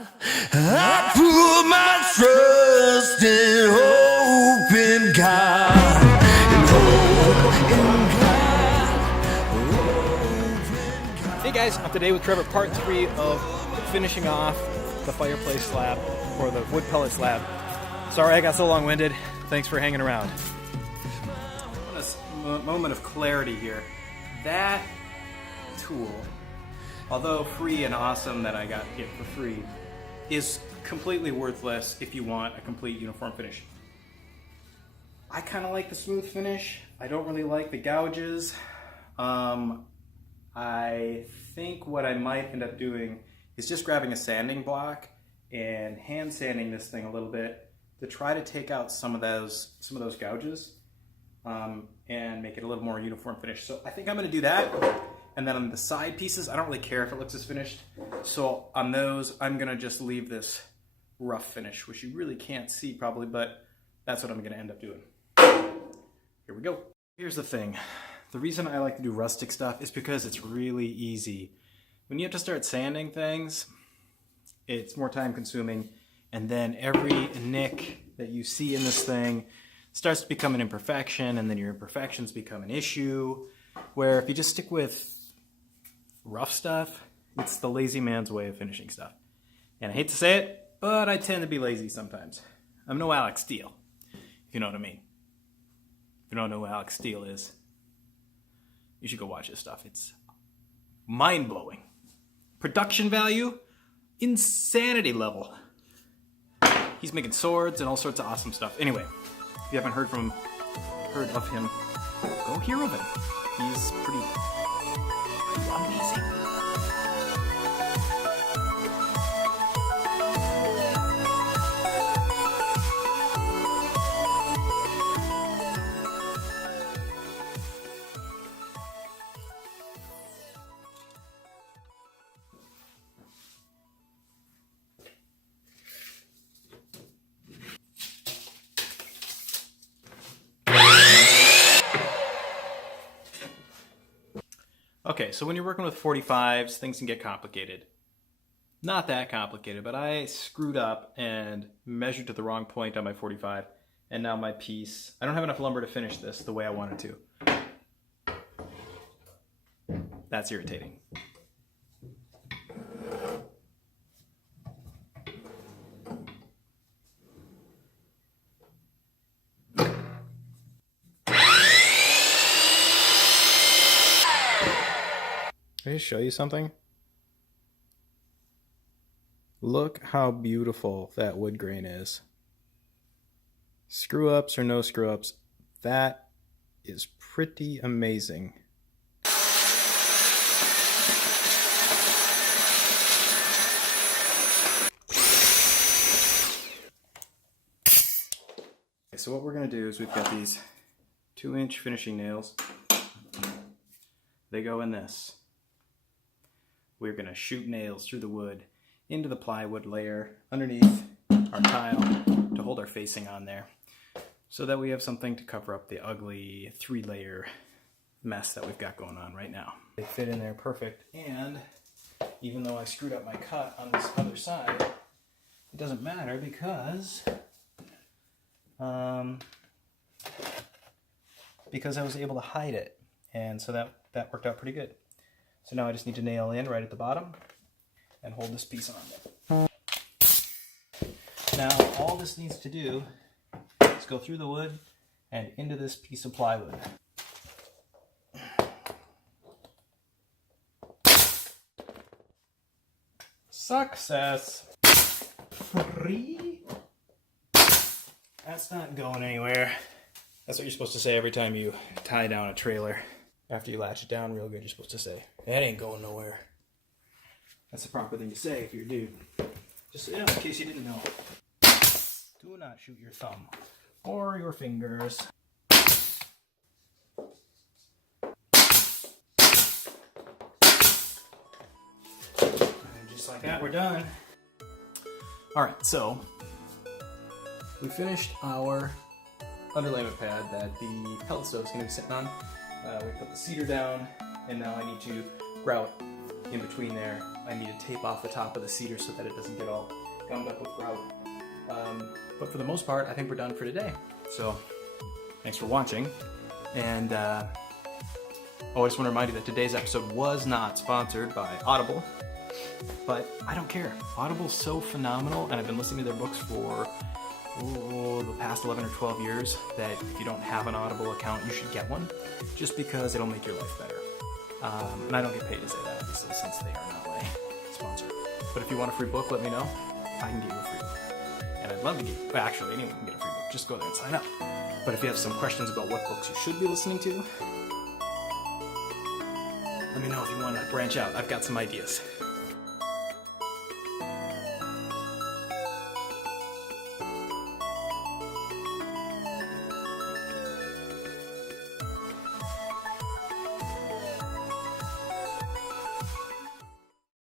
I put my trust in hope in God. And hope in God. Hey guys, I'm today with Trevor, part 3 of finishing off the fireplace slab, or the wood pellet slab. Sorry I got so long-winded. Thanks for hanging around. A moment of clarity here. That tool, although free and awesome that I got it for free, is completely worthless if you want a complete uniform finish. I kind of like the smooth finish. I don't really like the gouges. I think what I might end up doing is just grabbing a sanding block and hand sanding this thing a little bit to try to take out some of those gouges and make it a little more uniform finish. So I think I'm going to do that. And then on the side pieces, I don't really care if it looks as finished. So on those, I'm going to just leave this rough finish, which you really can't see probably, but that's what I'm going to end up doing. Here we go. Here's the thing. The reason I like to do rustic stuff is because it's really easy. When you have to start sanding things, it's more time consuming, and then every nick that you see in this thing starts to become an imperfection, and then your imperfections become an issue, where if you just stick with rough stuff, it's the lazy man's way of finishing stuff. And I hate to say it, but I tend to be lazy sometimes. I'm no Alex Steele, if you know what I mean. If you don't know who Alex Steele is, you should go watch his stuff. It's mind-blowing. Production value, insanity level. He's making swords and all sorts of awesome stuff. Anyway, if you haven't heard of him, go hear of him. He's pretty amazing. Okay, so when you're working with 45s, things can get complicated. Not that complicated, but I screwed up and measured to the wrong point on my 45, and now my piece, I don't have enough lumber to finish this the way I wanted to. That's irritating. Can I just show you something? Look how beautiful that wood grain is. Screw ups or no screw ups, that is pretty amazing. Okay, so what we're going to do is we've got these 2-inch finishing nails. They go in this. We're going to shoot nails through the wood into the plywood layer underneath our tile to hold our facing on there so that we have something to cover up the ugly 3-layer mess that we've got going on right now. They fit in there perfect, and even though I screwed up my cut on this other side, it doesn't matter because I was able to hide it, and so that worked out pretty good. So now I just need to nail in right at the bottom and hold this piece on there. Now all this needs to do is go through the wood and into this piece of plywood. Success! Free? That's not going anywhere. That's what you're supposed to say every time you tie down a trailer. After you latch it down real good, you're supposed to say, that ain't going nowhere. That's the proper thing to say if you're a dude. Just in case you didn't know. Do not shoot your thumb or your fingers. And just like that, we're done. Alright, so we finished our underlayment pad that the pellet stove is going to be sitting on. We put the cedar down, and now I need to grout in between there. I need to tape off the top of the cedar so that it doesn't get all gummed up with grout. But for the most part, I think we're done for today. So thanks for watching. And I just want to remind you that today's episode was not sponsored by Audible, but I don't care. Audible's so phenomenal, and I've been listening to their books for the past 11 or 12 years that if you don't have an Audible account, you should get one, just because it'll make your life better. And I don't get paid to say that, obviously, since they are not my sponsor. But if you want a free book, let me know. I can get you a free book. And I'd love to get you, well, actually, anyone can get a free book. Just go there and sign up. But if you have some questions about what books you should be listening to, let me know if you want to branch out. I've got some ideas.